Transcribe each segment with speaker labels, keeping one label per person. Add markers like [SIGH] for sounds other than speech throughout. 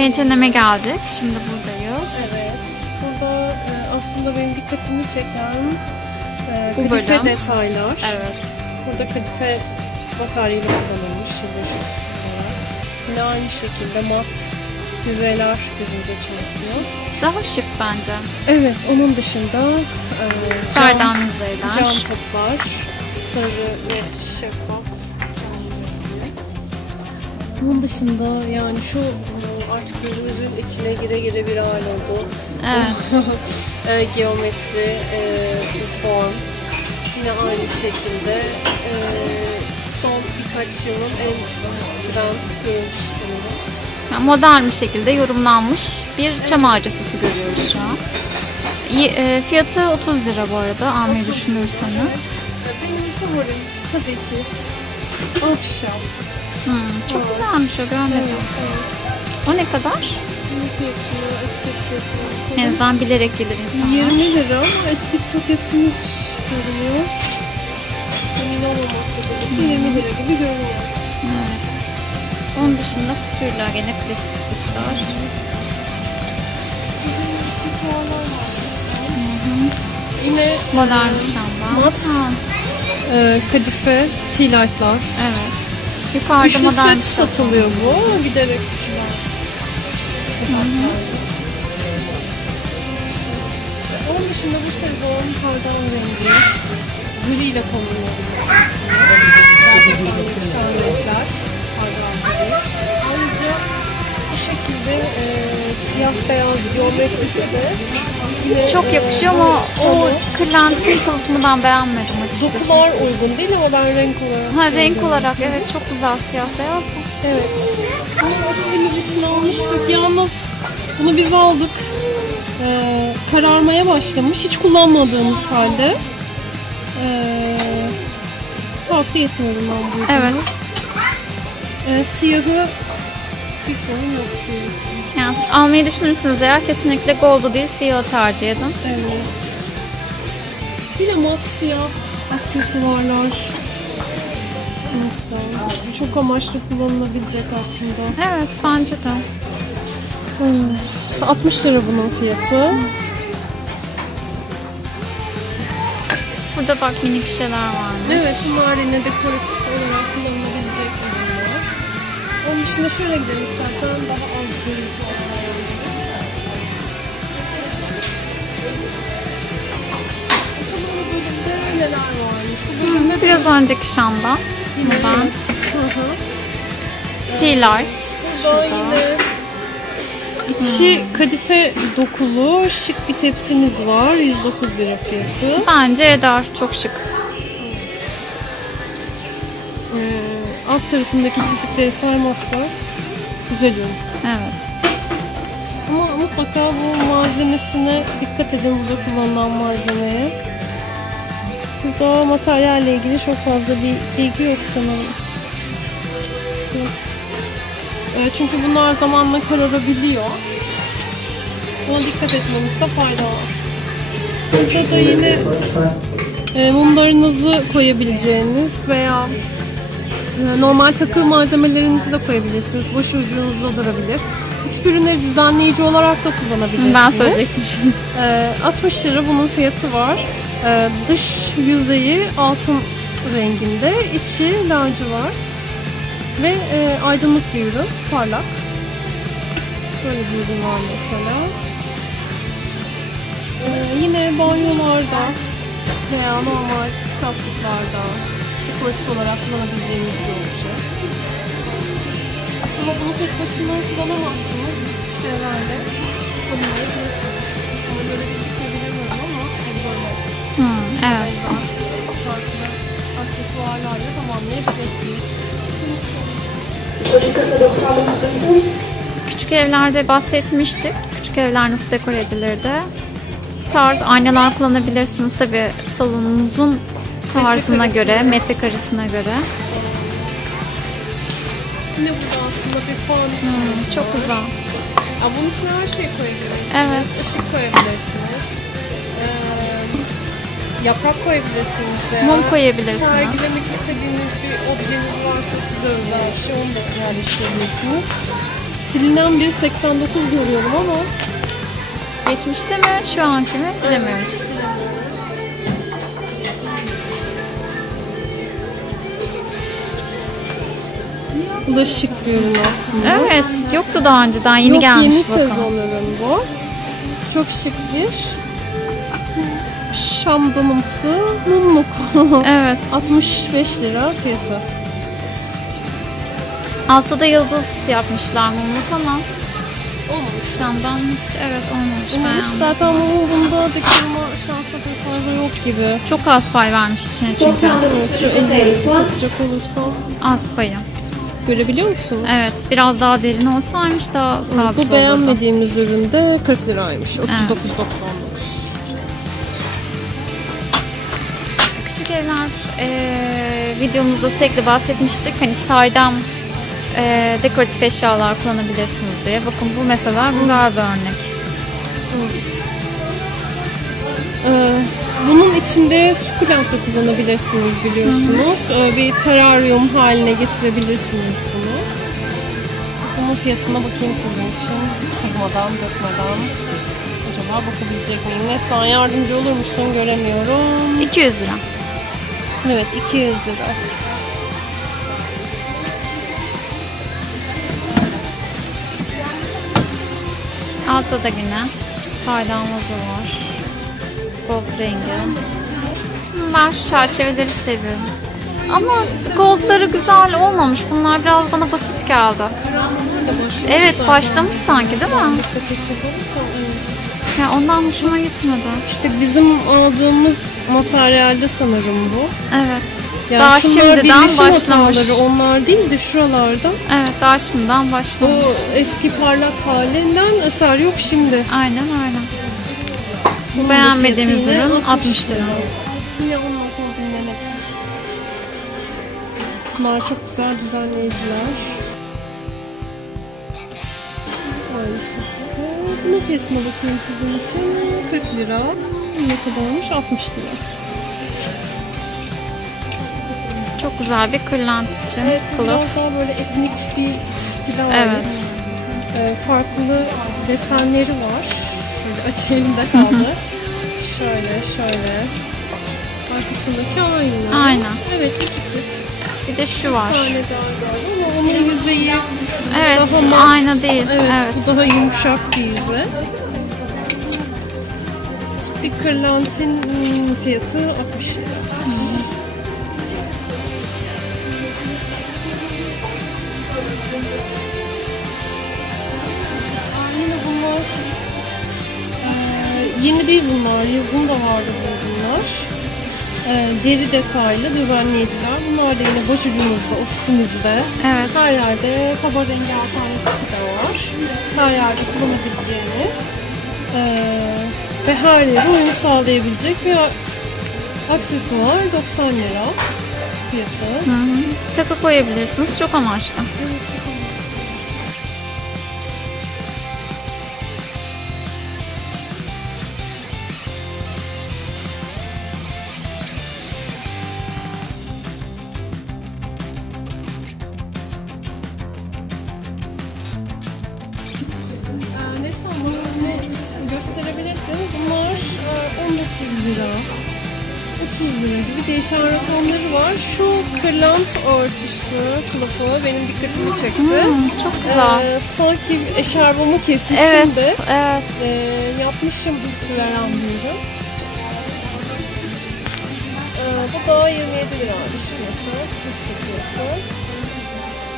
Speaker 1: H&M'e geldik. Şimdi buradayız.
Speaker 2: Evet. Burada e, aslında benim dikkatimi çeken e, Bu kadife bölüm. detaylar. Evet. Burada kadife materyali kullanılmış olarak. Yine aynı şekilde mat yüzeyler gözümüze çarpıyor.
Speaker 1: Daha şık bence.
Speaker 2: Evet, onun dışında e, yüzeyler. cam toplar, sarı ve şeffaf. Onun dışında yani şu e, gözümüzün içine gire gire bir hal oldu.
Speaker 1: [LAUGHS]
Speaker 2: Evet. geometri, e, form. Yine aynı şekilde e, son birkaç yılın en trend görüntüsü sanırım.
Speaker 1: Yani modern bir şekilde yorumlanmış bir çam ağacı süsü görüyoruz şu an. E, Fiyatı 30 lira bu arada almayı düşünürseniz.
Speaker 2: Benim favorim tabii ki ahşap.
Speaker 1: Hmm, çok Evet. güzelmiş o görmedim. Evet, evet. O ne kadar? En azından bilerek gelir insanlar.
Speaker 2: 20 lira ama etiketi çok eskimiş görünüyor. Emin olmamakta da 20 lira gibi görünüyor.
Speaker 1: Evet. Onun dışında kuturlar gene klasik süsler. Yine Modern bir şamba.
Speaker 2: Mat. E, kadife, tea light'lar. evet. Yukarıda modern satılıyor bu. Giderek küçülen. Onun dışında bu sezon kardan rengi gri ile yakışan renkler. Kardan gri. Ayrıca bu şekilde e, siyah beyaz geometrisi de
Speaker 1: yine, Çok e, yakışıyor ama bu o kırlenti kılıfını ben beğenmedim açıkçası.
Speaker 2: Dokular uygun değil ama ben renk olarak
Speaker 1: Ha renk olarak evet çok güzel siyah beyaz da.
Speaker 2: Evet. Bunu ofisimiz için almıştık. Yalnız bunu biz aldık. Ee, kararmaya başlamış. Hiç kullanmadığımız halde. Ee, tavsiye etmiyorum ben bu. Evet. Ee, siyahı bir sorun yok siyah için.
Speaker 1: Yani almayı düşünürseniz eğer kesinlikle gold'u değil siyahı tercih edin.
Speaker 2: Evet. Bir de mat siyah aksesuarlar. Mesela çok amaçlı kullanılabilecek aslında.
Speaker 1: Evet bence de. Hmm. 60 lira bunun fiyatı. Burada bak minik şeyler varmış.
Speaker 2: Evet bunlar yine dekoratif olarak kullanılabilecek ürünler. Onun dışında şöyle gidelim istersen daha az görüntü bu bölümde neler varmış.
Speaker 1: Bu bölümde de Biraz önceki şamdan. yine buradan. Hı hı. Tea lights. Burada Şurada. yine
Speaker 2: içi kadife dokulu şık bir tepsimiz var. 109 lira fiyatı.
Speaker 1: Bence eder. Çok şık.
Speaker 2: Ee, alt tarafındaki çizikleri saymazsak güzel ürün. Evet. Ama mutlaka bu malzemesine dikkat edin burada kullanılan malzemeye. Burada materyalle ilgili çok fazla bir bilgi yok sanırım. Yok. Ee, çünkü bunlar zamanla kararabiliyor. Buna dikkat etmemizde fayda var. Burada da yine e, mumlarınızı koyabileceğiniz veya e, normal takı malzemelerinizi de koyabilirsiniz. Boş ucunuzda durabilir. Tip ürünleri düzenleyici olarak da kullanabilirsiniz. Ben
Speaker 1: söyleyecektim şimdi.
Speaker 2: Ee, 60 lira bunun fiyatı var. Ee, dış yüzeyi altın renginde, içi lacivert ve e, aydınlık bir ürün, parlak. Böyle bir ürün var mesela. Ee, yine banyolarda veya normal kitaplıklarda dekoratif olarak kullanabileceğiniz bir obje. Ama bunu tek başına kullanamazsınız. Bu tip şeylerle kullanabilirsiniz. Ona göre bir bilemiyorum ama hani böyle
Speaker 1: Hmm, evet.
Speaker 2: farklı aksesuarlarla tamamlayabilirsiniz.
Speaker 1: Küçük evlerde bahsetmiştik. Küçük evler nasıl dekore edilirdi. Tarz aynalar kullanabilirsiniz. Tabi salonunuzun tarzına Metrekaresi. göre, metrekaresine göre.
Speaker 2: Yine burada aslında bir fanus Hmm, çok güzel. Ya bunun içine her şeyi koyabilirsiniz. Evet. Işık koyabilirsiniz. Ee, yaprak koyabilirsiniz veya
Speaker 1: Mum koyabilirsiniz. sergilemek
Speaker 2: istediğiniz bir objeniz varsa size özel bir şey onu da yerleştirebilirsiniz. silinen bir 89 görüyorum ama
Speaker 1: Geçmişte mi şu anki mi bilemiyoruz.
Speaker 2: bu da şık bir ürün aslında.
Speaker 1: Evet yoktu daha önceden yeni Yok, gelmiş yeni bakalım. sezon
Speaker 2: ürün bu. Çok şık bir şamdanımsı mumluk. Evet. [LAUGHS] 65 lira fiyatı.
Speaker 1: Altta da yıldız yapmışlar mumluk ama Olmamış. Şam'dan hiç evet olmamış.
Speaker 2: Olmamış. Zaten mumun bunda dikilme şansı pek fazla yok gibi. Çok
Speaker 1: az pay vermiş içine çünkü.
Speaker 2: Evet, şu elleri tutacak olursam Az payı. görebiliyor musunuz?
Speaker 1: Evet biraz daha derin olsaymış daha sağlıklı Bu olurdu.
Speaker 2: beğenmediğimiz üründe 40 liraymış. 39.99.
Speaker 1: Küçük evler eee videomuzda sürekli bahsetmiştik. Hani saydam eee, dekoratif eşyalar kullanabilirsiniz diye. Bakın bu mesela güzel bir örnek. Evet.
Speaker 2: Ee, bunun içinde sukulent da kullanabilirsiniz biliyorsunuz. Ee, bir teraryum haline getirebilirsiniz bunu. Bunun fiyatına bakayım sizin için. Kırmadan, dökmeden. Acaba bakabilecek miyim? Neslihan yardımcı olur musun? Göremiyorum. 200 lira. Evet 200 lira.
Speaker 1: Altta da yine vazo var. Gold rengi. Ben şu çerçeveleri seviyorum. Ama goldları güzel olmamış. Bunlar biraz bana basit geldi. Evet başlamış sanki değil mi? Ya ondan hoşuma gitmedi.
Speaker 2: İşte bizim aldığımız materyalde sanırım bu.
Speaker 1: Evet. Yani daha şimdiden başlamış.
Speaker 2: onlar değil de şuralarda.
Speaker 1: Evet daha şimdiden O başlamış.
Speaker 2: eski parlak halinden eser yok şimdi.
Speaker 1: Aynen aynen. Bunun da Beğenmediğimiz ürün 60 lira. Yine onunla kombinlenebilir.
Speaker 2: Bunlar çok güzel düzenleyiciler. Aynı şekilde. Bunun fiyatına bakayım sizin için. 40 lira. Ne kadarmış? 60 lira.
Speaker 1: Çok güzel bir kırlent için Evet, kılıf. biraz
Speaker 2: daha böyle etnik bir stile ait. Evet. Ee, farklı desenleri var. Şöyle açı elimde kaldı. [LAUGHS] şöyle, şöyle. Arkasındaki aynı. Aynen. Evet, iki tip.
Speaker 1: Bir de şu Bir var. tane
Speaker 2: daha galiba ama onun yüzeyi
Speaker 1: Evet daha mat. aynı değil. Evet, Evet. bu
Speaker 2: daha yumuşak bir yüze. Bir kırlentin hmm, fiyatı 60 lira. Yeni değil bunlar. Yazın da vardı bu ürünler. Eee, deri detaylı düzenleyiciler. Bunlar da yine başucumuzda, ofisimizde. Evet. Her yerde kaba rengi alternatifi de var. Her yerde kullanabileceğiniz eee, ve her yere uyum sağlayabilecek bir aksesuar 90 lira fiyatı. Hı hı.
Speaker 1: Takı koyabilirsiniz. Çok amaçlı. Ee,
Speaker 2: Kırlant örtüsü, kılıfı benim dikkatimi çekti. Hmm,
Speaker 1: çok güzel. Ee,
Speaker 2: sanki eşarbımı kesmişim evet. de Evet. e, yapmışım hissi veren ürün. Ee, bu da 27 liraymış fiyatı. Fiyatı.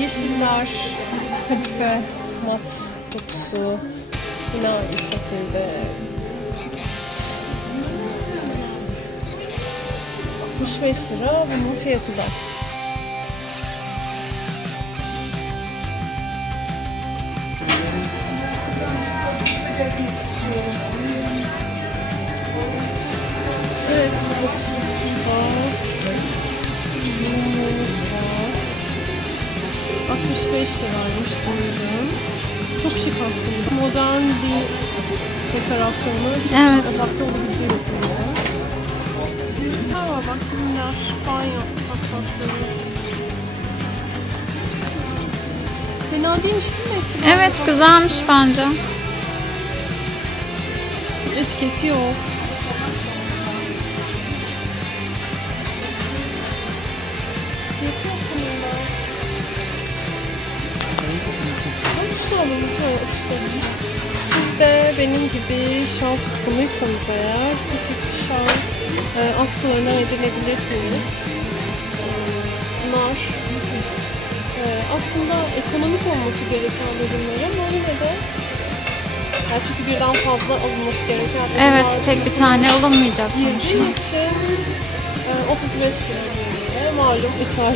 Speaker 2: Yeşiller, kadife, mat dokusu. Yine aynı şekilde. 65 lira bunun fiyatı da. Evet. Burada mumumuz var. 65 liraymış bu ürün. Çok şık aslında. Modern bir dekorasyonu çok
Speaker 1: Evet. şık adapte
Speaker 2: olabileceği bir ürün. Ha var bak bunlar banyo paspasları. Fena değilmiş değil mi?
Speaker 1: Evet güzelmiş bence.
Speaker 2: İşte alalım. Siz de benim gibi şal tutkunuysanız eğer tip şal e, askılarına edinebilirsiniz. Bunlar e, aslında ekonomik olması gereken ürünler ama yine de yani çünkü birden fazla alınması gereken
Speaker 1: Evet tek bir tane alınmayacak sonuçta. için
Speaker 2: e, 35 lira geliyor. Malum ithal [LAUGHS]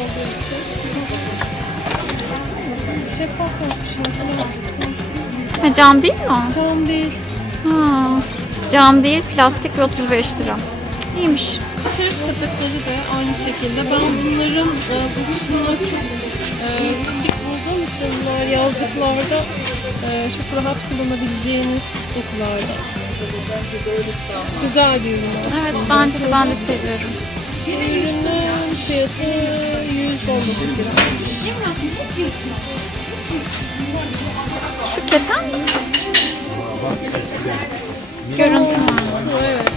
Speaker 2: olduğu için. Şeffaf.
Speaker 1: Ha, cam değil mi o?
Speaker 2: Cam değil. Ha,
Speaker 1: cam değil plastik ve 35 lira. İyiymiş.
Speaker 2: Dışarı sepetleri de aynı şekilde. Ben bunların e, kokusunu çok e, bunlar yazlıklarda e, çok rahat kullanabileceğiniz dokularda. Güzel bir ürün aslında. Evet
Speaker 1: bence de ben de seviyorum.
Speaker 2: Bu ürünün fiyatı 119 lira.
Speaker 1: Şu keten mi? Görüntü var. Evet.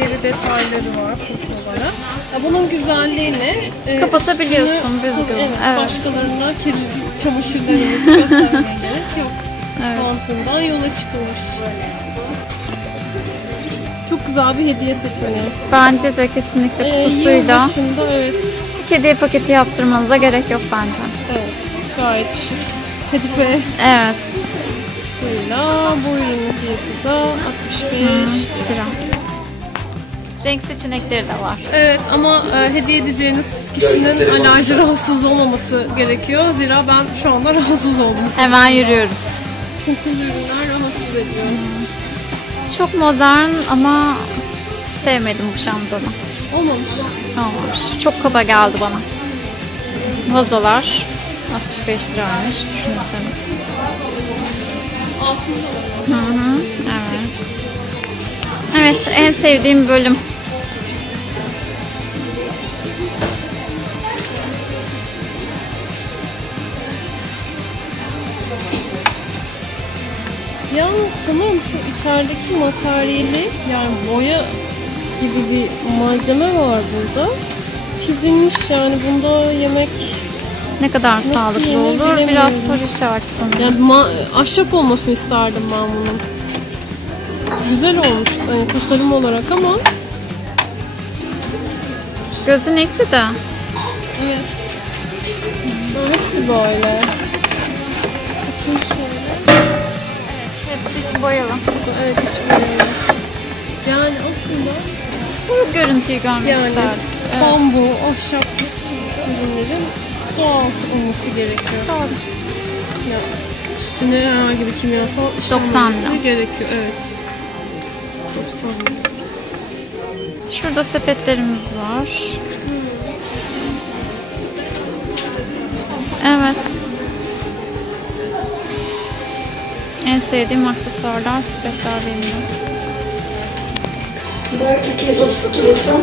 Speaker 2: Deri detayları var koku olarak. Ya bunun güzelliği ne? Ee,
Speaker 1: Kapatabiliyorsun üstünü- büzgülü. Evet,
Speaker 2: Evet. Başkalarına kirli çamaşırlarınızı göstermeye gerek yok. Evet. Altından yola çıkılmış. Çok güzel bir hediye seçeneği.
Speaker 1: Bence de kesinlikle Ee, kutusuyla. yılbaşında evet. Hiç hediye paketi yaptırmanıza gerek yok bence.
Speaker 2: Evet. Gayet şık. Kadife Evet. suyla bu ürünün fiyatı da 65 lira. Lira.
Speaker 1: Renk seçenekleri de var.
Speaker 2: Evet ama e, hediye edeceğiniz kişinin alerji rahatsız olmaması gerekiyor. Zira ben şu anda [LAUGHS] rahatsız oldum.
Speaker 1: Hemen yürüyoruz.
Speaker 2: Kokulu ürünler rahatsız ediyor.
Speaker 1: Çok modern ama sevmedim bu şamdanı. Olmamış. Olmamış. Çok kaba geldi bana. Vazolar 65 liraymış düşünürseniz.
Speaker 2: Altında
Speaker 1: Hı hı, evet. Evet, en sevdiğim bölüm.
Speaker 2: Yalnız sanırım şu içerideki materyali yani boya gibi bir malzeme var burada. Çizilmiş yani bunda yemek
Speaker 1: Ne kadar Nasıl sağlıklı olur? bilemiyorum. Biraz soru işareti sanırım.
Speaker 2: yani ahşap olmasını isterdim ben bunun. Güzel olmuş hani tasarım olarak ama
Speaker 1: Gözün ekli de.
Speaker 2: Evet. Böyle hepsi böyle. Bakın şöyle.
Speaker 1: Hepsi içi boyalı.
Speaker 2: Evet hiç böyle. Yani aslında
Speaker 1: Bu görüntüyü görmek yani isterdik.
Speaker 2: Evet. bambu, ahşap ürünlerin doğal olması gerekiyor. Doğru. Ya, üstüne herhangi bir kimyasal 90 işlenmemesi lira. gerekiyor. Evet. 90 lira.
Speaker 1: Şurada sepetlerimiz var. Evet. En sevdiğim aksesuarlar, sepetler benim de.
Speaker 2: 232 lütfen.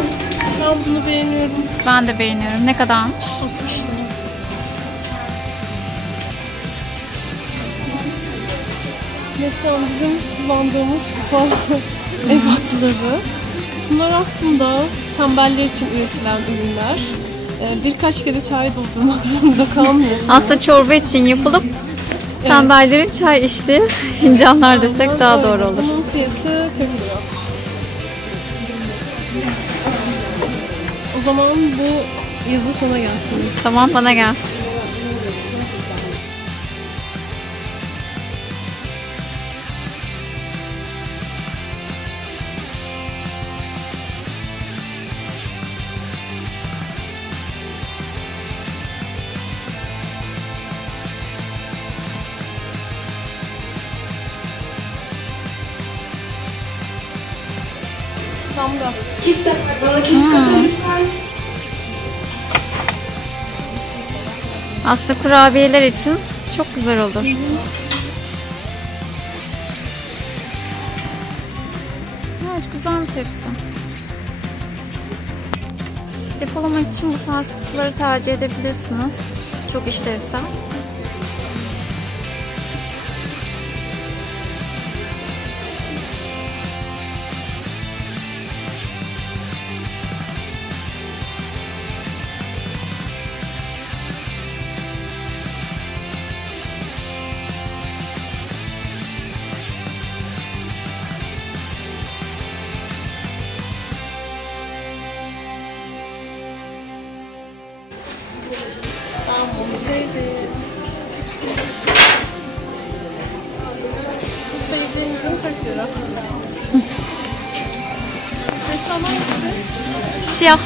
Speaker 2: Ben bunu beğeniyorum.
Speaker 1: Ben de beğeniyorum. Ne kadarmış?
Speaker 2: 60 lira. Mesela bizim kullandığımız kupa ebatları. Bunlar aslında tembeller için üretilen ürünler. Ee, birkaç kere çay doldurmak [LAUGHS] zorunda kalmıyorsun.
Speaker 1: Aslında çorba için yapılıp tembellerin çay içtiği fincanlar [LAUGHS] desek daha doğru olur. Bunun
Speaker 2: fiyatı 40 lira. O zaman bu yazı sana gelsin.
Speaker 1: Tamam bana gelsin. Tam da. Kiste. Bana kiste lütfen. Aslında kurabiyeler için çok güzel olur. Evet güzel bir tepsi. Depolamak için bu tarz kutuları tercih edebilirsiniz. Çok işlevsel. 40 lira. Siyah.